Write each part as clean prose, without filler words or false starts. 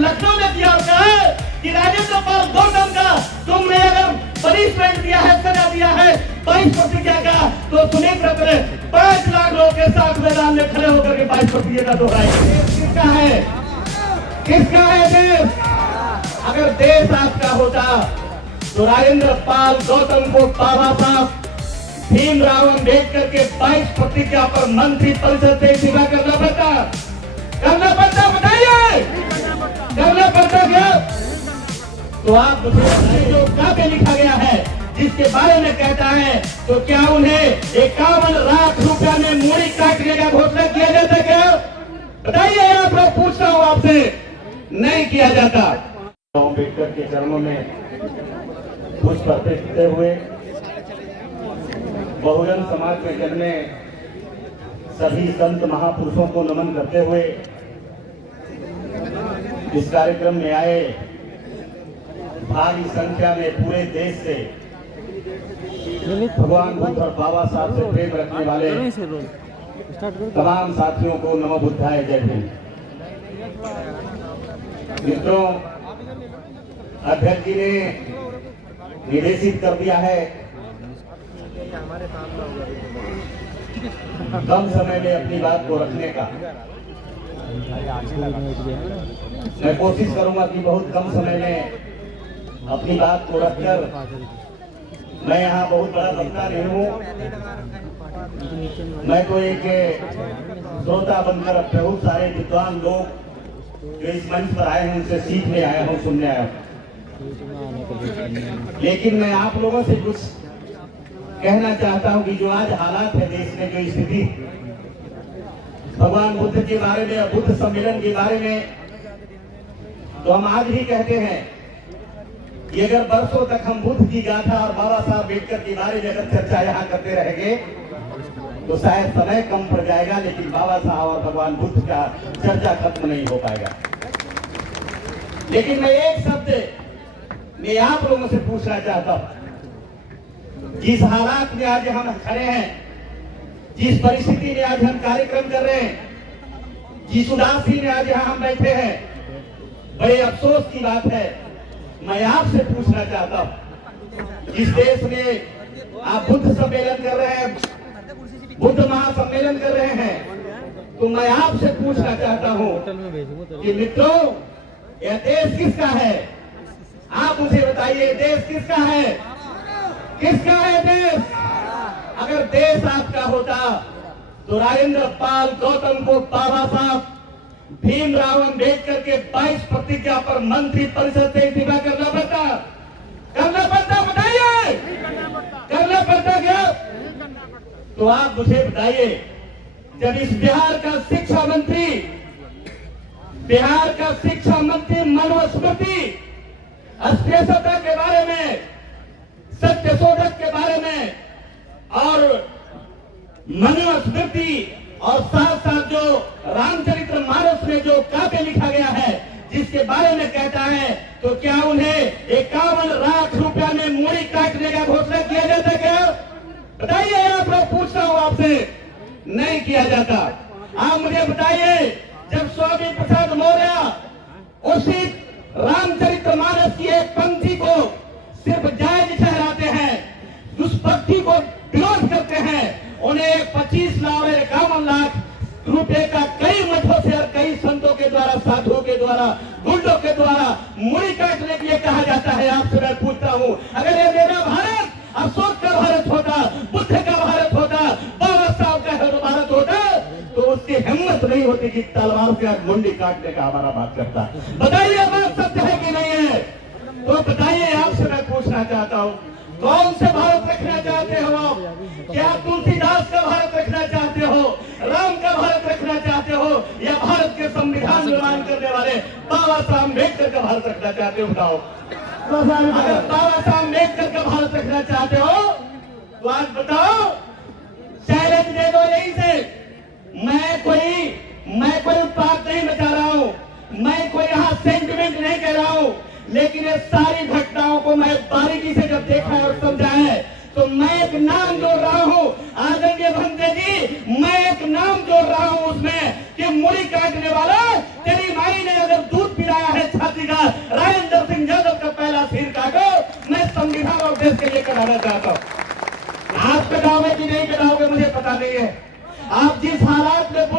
लखनऊ में दिया और कहा कि राजेंद्र पाल गौतम का तुमने अगर पनिशमेंट दिया है, सजा दिया है 22% का, तो सुनील रत्न 5 लाख लोगों के साथ मैदान में खड़े होकर के 22% का दोहराए। किसका है, किसका है देश? अगर देश आपका होता तो राजेंद्र पाल गौतम को बाबा साहब भीमराव अम्बेडकर के 22% पर मंत्री परिषद से इस्तीफा करना पड़ता, बताइए करना पड़ता क्या? तो आप मुझे जो काव्य लिखा गया है जिसके बारे में कहता है, तो क्या उन्हें 51 लाख रुपया में मूड़ी काटने का घोषणा किया जाता क्या? बताइए, आप लोग पूछता हूं आपसे, नहीं किया जाता। अम्बेडकर के चरणों में पुष्प अर्पित करते हुए बहुजन समाज में जन्मे सभी संत महापुरुषों को नमन करते हुए इस कार्यक्रम में आए भारी संख्या में पूरे देश से भगवान बुद्ध और बाबा साहब से प्रेम रखने वाले तमाम साथियों को नमो बुद्धाय, जय भीम। मित्रों, अध्यक्ष जी ने निर्देशित कर दिया है कम समय में अपनी बात को रखने का। मैं कोशिश करूंगा कि बहुत कम समय में अपनी बात को रखकर, मैं यहाँ बहुत बड़ा वक्ता नहीं हूँ, मैं तो एक श्रोता बनकर बहुत सारे विद्वान लोग जो इस मंच पर आए हैं उनसे सीखने आया हूँ, सुनने आया हूँ। लेकिन मैं आप लोगों से कुछ कहना चाहता हूं कि जो आज हालात है देश में, जो स्थिति भगवान बुद्ध के बारे में, बुद्ध सम्मेलन के बारे में, तो हम आज भी कहते हैं कि अगर बरसों तक हम बुद्ध की गाथा और बाबा साहब अम्बेडकर के बारे में अगर चर्चा यहाँ करते रहेंगे तो शायद समय कम पड़ जाएगा, लेकिन बाबा साहब और भगवान बुद्ध का चर्चा खत्म नहीं हो पाएगा। लेकिन मैं एक शब्द मैं आप लोगों से पूछना चाहता हूं, जिस हालात में आज हम खड़े हैं, जिस परिस्थिति में आज हम कार्यक्रम कर रहे हैं, जिस उदासी में आज यहाँ हम बैठे हैं, बड़े अफसोस की बात है। मैं आपसे पूछना चाहता हूं, जिस देश में आप बुद्ध सम्मेलन कर रहे हैं, बुद्ध महासम्मेलन कर रहे हैं, तो मैं आपसे पूछना चाहता हूं कि मित्रों, यह देश किसका है? आप मुझे बताइए, देश किसका है? किसका है देश? अगर देश आपका होता तो राजेंद्र पाल गौतम को बाबा साहब भीमराव अम्बेडकर के 22% पर मंत्री परिषद से इस्तीफा करना पड़ता, बताइए करना पड़ता क्या? तो आप मुझे बताइए, जब इस बिहार का शिक्षा मंत्री मनुस्मृति अस्पृश्यता के बारे में, सत्यशोधक के बारे में और मनुस्मृति और साथ साथ जो रामचरितमानस में जो काव्य लिखा गया है जिसके बारे में कहता है, तो क्या उन्हें 51 लाख रुपया में मूड़ी काटने का घोषणा किया जाता क्या? बताइए, आप लोग पूछता हूं आपसे, नहीं किया जाता। आप मुझे बताइए, जब स्वामी प्रसाद मौर्य उसी रामचरितमानस की एक पंक्ति को सिर्फ जायज ठहराते हैं, उस पंक्ति को विरोध करते हैं, उन्हें 25 लाख और 51 लाख रुपए का कई मठों से और कई संतों के द्वारा, साधुओं के द्वारा, गुंडों के द्वारा मूड़ी काटने के लिए कहा जाता है। आपसे मैं पूछता हूं, अगर ये मेरा भारत अशोक का भारत होता, बुद्ध का भारत होता, बाबा साहब का भारत होता, तो उसकी हिम्मत नहीं होती कि तलवार से मुंडी काटने का हमारा बात करता। बताइए, बात सत्य है कि नहीं है? तो बताइए, आपसे मैं पूछना चाहता हूं, कौन से भारत रखना चाहते हो आप? क्या तुलसीदास का भारत रखना चाहते हो, राम का भारत रखना चाहते हो, या भारत के संविधान निर्माण करने वाले बाबा साहब अम्बेडकर का भारत रखना चाहते हो? बताओ। अगर बाबा साहब अम्बेडकर का भारत रखना चाहते हो तो आज बताओ, चैलेंज दे दो यहीं से। मैं कोई बात नहीं बता रहा हूं, मैं कोई यहाँ सेंटिमेंट नहीं कह रहा हूं, लेकिन ये सारी घटनाओं को मैं बारीकी से जब देखा है और समझा है, तो मैं एक नाम जोड़ रहा हूं, आदरणीय भंते जी, मैं एक नाम जोड़ रहा हूं उसमें कि मूड़ी काटने वाला, तेरी माई ने अगर दूध पिलाया है बताना चाहता हूँ। आप कटाओगे कि नहीं कटाओगे मुझे पता नहीं है। आप जिस हालात में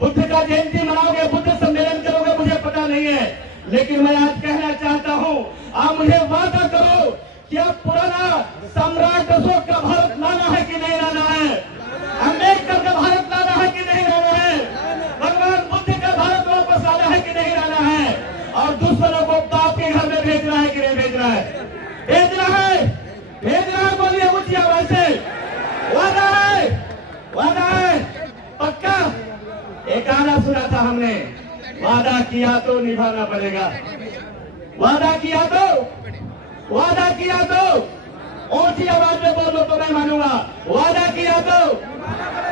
बुद्ध का जयंती मनाओगे, बुद्ध सम्मेलन करोगे, मुझे पता नहीं है। लेकिन मैं आज कहना चाहता हूँ, आप मुझे वादा करो कि अब पुराना सम्राट अशोक का भारत लाना है कि नहीं लाना है, अम्बेडकर का भारत लाना है कि नहीं लाना है, भगवान बुद्ध का भारत वापस लाना है कि नहीं लाना है, और दुश्मनों को बाप के घर में भेजना है कि नहीं भेजना है? भेजना है, भेजना है। बोलिए ऊंची आवाज से, वादा है, वादा है, पक्का। एक गाना सुना था हमने, वादा किया तो निभाना पड़ेगा, वादा किया तो, वादा किया तो, ऊंची आवाज में बोलो तो मैं मानूंगा। वादा किया तो,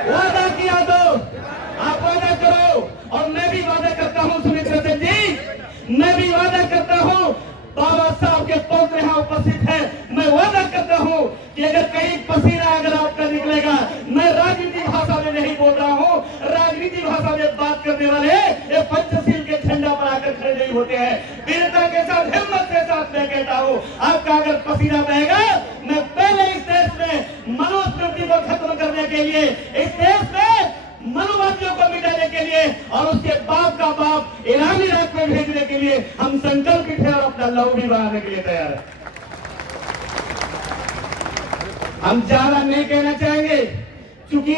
वादा किया तो, आप वादा करो। और मैं भी वादा करता हूं सुमित्रा सेन जी, मैं भी वादा करता हूं, बाबा साहब के पौत्र यहाँ उपस्थित है, मैं वादा करता हूं कि अगर कहीं पसीना अगर आपका निकलेगा, मैं राजनीतिक भाषा में नहीं बोल रहा हूं, राजनीतिक भाषा में बात करने वाले ये पंचशील के झंडा पर आकर खड़े नहीं होते हैं। वीरता के साथ, हिम्मत के साथ मैं कहता हूं, आपका अगर पसीना बहेगा, मैं पहले इस देश में मनुस्मृति को खत्म करने के लिए, इस देश में मनुवादियों को मिटाने के लिए और उसके बाप का बाप ईरानी राज में भेजने के लिए हम संकल्पित हैं और अपना लहू भी बहाने के लिए तैयार है। हम ज्यादा नहीं कहना चाहेंगे, क्योंकि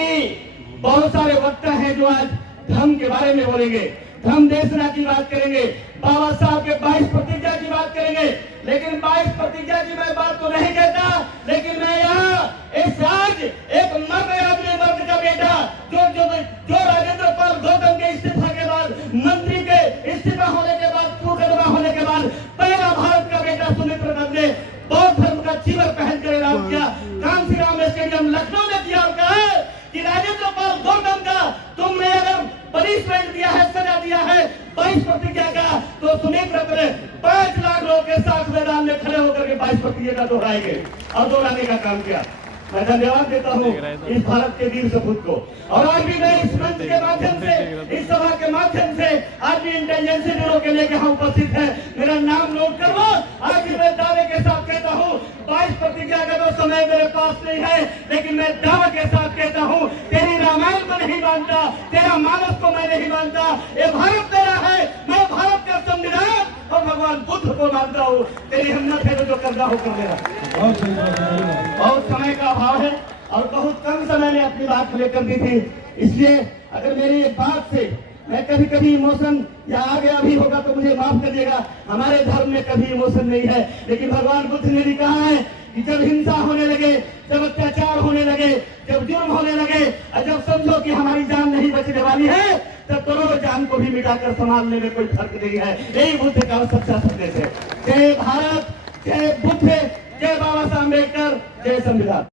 बहुत सारे वक्ता हैं जो आज धर्म के बारे में बोलेंगे, धर्म देशना की बात करेंगे, बाबा साहब के 22 प्रतिज्ञा की बात करेंगे। लेकिन 22 प्रतिज्ञा की मैं बात तो नहीं कहता, लेकिन मैं यहाँ इस आज एक मर्द आदमी, मर्द का बेटा, जो राजेंद्र पाल गौतम के इस्तीफा के बाद, मंत्री के इस्तीफा होने के बाद, मुकदमा होने के बाद, पहला भारत का बेटा सुमित्रा सेन ने बौद्ध धर्म का चीवर पहन कर ऐलान किया, कांसी राम स्टेडियम लखनऊ में किया और कहा कि राजेंद्र पाल गौतम का तुमने अगर पनिशमेंट दिया है, सजा दिया है 22 प्रतिज्ञा का, तो सुमित्रा सेन 5 लाख लोगों के साथ मैदान में खड़े होकर के 22 प्रतिज्ञा का दोहराएंगे और दोहराने का काम किया। मैं धन्यवाद देता हूँ इस भारत के वीर सपूत को। और आज भी मैं इस मंच के माध्यम से, इस सभा के माध्यम से आज भी इंटेलिजेंस ब्यूरो के लेके यहाँ उपस्थित है, मेरा नाम नोट कर लो। आज भी मैं दावे के साथ कहता हूँ, 22 प्रतिज्ञा का तो समय मेरे पास नहीं है, लेकिन मैं दावा के साथ कहता हूँ, तेरी रामायण को नहीं मानता, तेरा मानस को मैं नहीं मानता, ये भारत मेरा है, मैं भारत का संविधान और भगवान बुद्ध को मानता हूँ। तेरी हिम्मत है तो जो करना हो कर देना। बहुत समय का अभाव है और बहुत कम समय में अपनी बात लेकर दी थी, इसलिए अगर मेरी एक बात से मैं कभी कभी इमोशन या आगे अभी होगा तो मुझे माफ करिएगा। हमारे धर्म में कभी इमोशन नहीं है, लेकिन भगवान बुद्ध ने भी कहा है कि जब हिंसा होने लगे, जब अत्याचार होने लगे, जब जुर्म होने लगे और जब समझो कि हमारी जान नहीं बचने वाली है, तब करोड़ों जान को भी मिटाकर संभालने में कोई फर्क नहीं है। यही बुद्ध का सच्चा संदेश है। जय भारत, जय बुद्ध, जय बाबा साहब अम्बेडकर, जय संविधान।